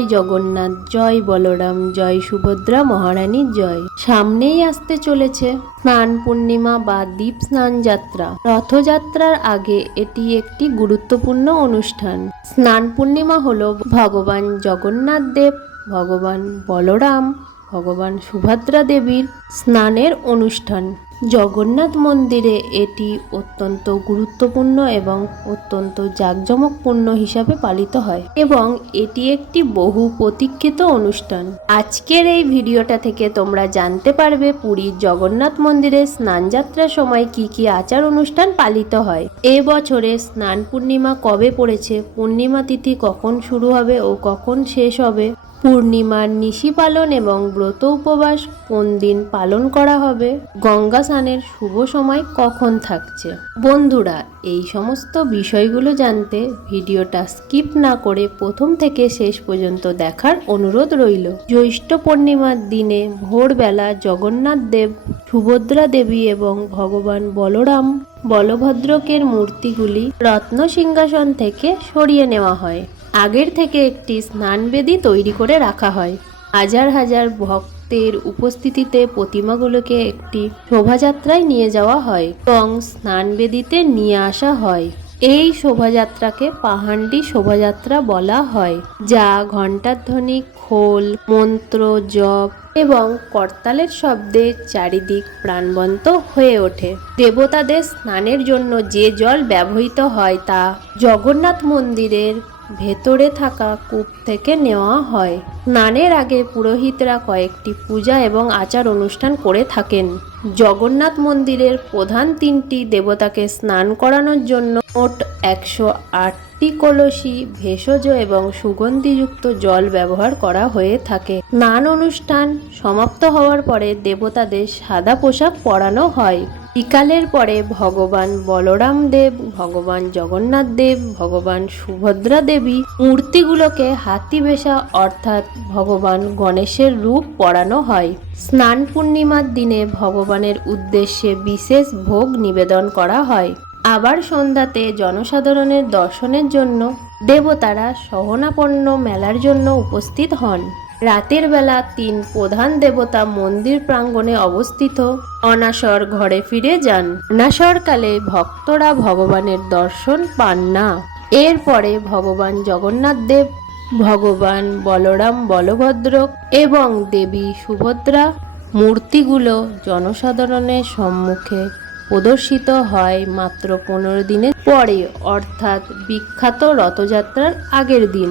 জয় জগন্নাথ, জয় বলরাম, জয় সুভদ্রা মহারানীর জয়। সামনেই আসতে চলেছে স্নান পূর্ণিমা বা দীপ স্নান যাত্রা। রথযাত্রার আগে এটি একটি গুরুত্বপূর্ণ অনুষ্ঠান। স্নান পূর্ণিমা হলো ভগবান জগন্নাথ দেব, ভগবান বলরাম, ভগবান সুভদ্রা দেবীর স্নানের অনুষ্ঠান। জগন্নাথ মন্দিরে এটি অত্যন্ত গুরুত্বপূর্ণ এবং অত্যন্ত জাঁকজমকপূর্ণ হিসাবে পালিত হয় এবং এটি একটি বহু প্রতীক্ষিত অনুষ্ঠান। আজকের এই ভিডিওটা থেকে তোমরা জানতে পারবে পুরীর জগন্নাথ মন্দিরে স্নানযাত্রার সময় কি কি আচার অনুষ্ঠান পালিত হয়, এ বছরে স্নান পূর্ণিমা কবে পড়েছে, পূর্ণিমা তিথি কখন শুরু হবে ও কখন শেষ হবে, পূর্ণিমার নিশি পালন এবং ব্রত উপবাস কোন দিন পালন করা হবে, গঙ্গা স্নানের শুভ সময় কখন থাকছে। বন্ধুরা, এই সমস্ত বিষয়গুলো জানতে ভিডিওটা স্কিপ না করে প্রথম থেকে শেষ পর্যন্ত দেখার অনুরোধ রইল। জ্যৈষ্ঠ পূর্ণিমার দিনে ভোরবেলা জগন্নাথ দেব, সুভদ্রা দেবী এবং ভগবান বলরাম বলভদ্রকের মূর্তিগুলি রত্ন সিংহাসন থেকে সরিয়ে নেওয়া হয়। আগের থেকে একটি স্নানবেদী তৈরি করে রাখা হয়। হাজার হাজার ভক্তের উপস্থিতিতে প্রতিমাগুলোকে একটি শোভাযাত্রায় নিয়ে যাওয়া হয় এবং স্নানবেদীতে নিয়ে আসা হয়। এই শোভাযাত্রাকে পাহান্ডি শোভাযাত্রা বলা হয়, যা ঘণ্টার ধ্বনি, খোল, মন্ত্র জপ এবং করতালের শব্দে চারিদিক প্রাণবন্ত হয়ে ওঠে। দেবতাদের স্নানের জন্য যে জল ব্যবহৃত হয় তা জগন্নাথ মন্দিরের ভেতরে থাকা কূপ থেকে নেওয়া হয়। স্নানের আগে পুরোহিতরা কয়েকটি পূজা এবং আচার অনুষ্ঠান করে থাকেন। জগন্নাথ মন্দিরের প্রধান তিনটি দেবতাকে স্নান করানোর জন্য মোট 108টি কলসি, ভেষজ এবং সুগন্ধিযুক্ত জল ব্যবহার করা হয়ে থাকে। স্নান অনুষ্ঠান সমাপ্ত হওয়ার পরে দেবতাদের সাদা পোশাক পরানো হয়। বিকালের পরে ভগবান বলরাম দেব, ভগবান জগন্নাথ দেব, ভগবান সুভদ্রা দেবী মূর্তিগুলোকে হাতি বেশা অর্থাৎ ভগবান গণেশের রূপ পরানো হয়। স্নান পূর্ণিমার দিনে ভগবানের উদ্দেশ্যে বিশেষ ভোগ নিবেদন করা হয়। আবার সন্ধ্যাতে জনসাধারণের দর্শনের জন্য দেবতারা সহনাপন্ন মেলার জন্য উপস্থিত হন। রাতের বেলা তিন প্রধান দেবতা মন্দির প্রাঙ্গণে অবস্থিত অনাসর ঘরে ফিরে যান। অনাসরকালে ভক্তরা ভগবানের দর্শন পান না। এরপরে ভগবান জগন্নাথ দেব, ভগবান বলরাম বলভদ্র এবং দেবী সুভদ্রা মূর্তিগুলো জনসাধারণের সম্মুখে প্রদর্শিত হয় মাত্র 15 দিনের পরে, অর্থাৎ বিখ্যাত রথযাত্রার আগের দিন।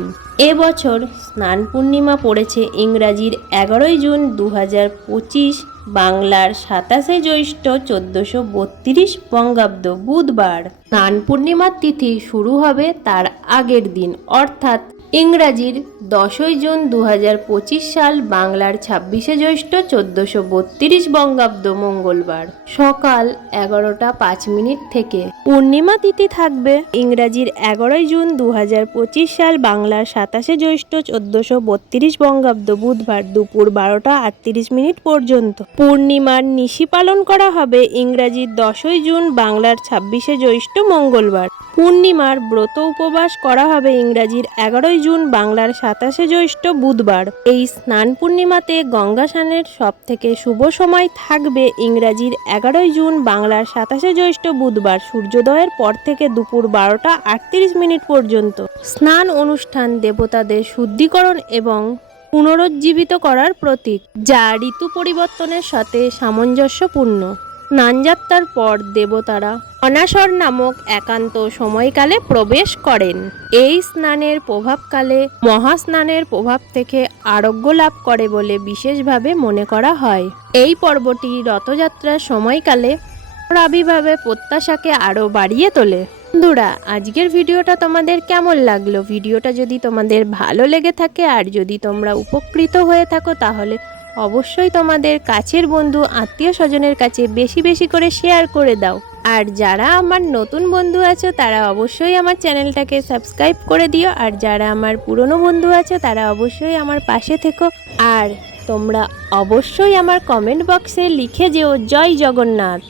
এবছর স্নান পূর্ণিমা পড়েছে ইংরাজির 11 জুন 2025, বাংলার 27 জ্যৈষ্ঠ 1432 বঙ্গাব্দ বুধবার। স্নান পূর্ণিমার তিথি শুরু হবে তার আগের দিন, অর্থাৎ ইংরাজির 10 জুন 2025 সাল, বাংলার 26 জ্যৈষ্ঠ 1432 বঙ্গাব্দ মঙ্গলবার সকাল 11টা 5 থেকে। পূর্ণিমা তিথি থাকবে ইংরাজির 11 জুন 2025 সাল, বাংলার 27 জ্যৈষ্ঠ 1432 বঙ্গাব্দ বুধবার দুপুর 12টা 38 পর্যন্ত। পূর্ণিমার নিশি পালন করা হবে ইংরাজির 10 জুন, বাংলার 26 জ্যৈষ্ঠ মঙ্গলবার। পূর্ণিমার ব্রত উপবাস করা হবে ইংরাজির 11 জুন, বাংলার 27 জ্যৈষ্ঠ বুধবার। এই স্নান পূর্ণিমাতে গঙ্গা স্নানের সব থেকে শুভ সময় থাকবে ইংরাজির 11 জুন, বাংলার 27 জ্যৈষ্ঠ বুধবার সূর্যোদয়ের পর থেকে দুপুর 12টা 38 পর্যন্ত। স্নান অনুষ্ঠান দেবতাদের শুদ্ধিকরণ এবং পুনরুজ্জীবিত করার প্রতীক, যা ঋতু পরিবর্তনের সাথে সামঞ্জস্যপূর্ণ। স্নানযাত্রার পর দেবতারা অনাসর নামক একান্ত সময়কালে প্রবেশ করেন। এই স্নানের প্রভাবকালে মহাস্নানের প্রভাব থেকে আরোগ্য লাভ করে বলে বিশেষভাবে মনে করা হয়। এই পর্বটি রথযাত্রার সময়কালে আবির্ভাবে প্রত্যাশাকে আরও বাড়িয়ে তোলে। বন্ধুরা, আজকের ভিডিওটা তোমাদের কেমন লাগলো? ভিডিওটা যদি তোমাদের ভালো লেগে থাকে আর যদি তোমরা উপকৃত হয়ে থাকো তাহলে অবশ্যই তোমাদের কাছের বন্ধু আত্মীয় স্বজনের কাছে বেশি বেশি করে শেয়ার করে দাও। আর যারা আমার নতুন বন্ধু আছো তারা অবশ্যই আমার চ্যানেলটাকে সাবস্ক্রাইব করে দিও। আর যারা আমার পুরনো বন্ধু আছো তারা অবশ্যই আমার পাশে থেকো। আর তোমরা অবশ্যই আমার কমেন্ট বক্সে লিখে যেও জয় জগন্নাথ।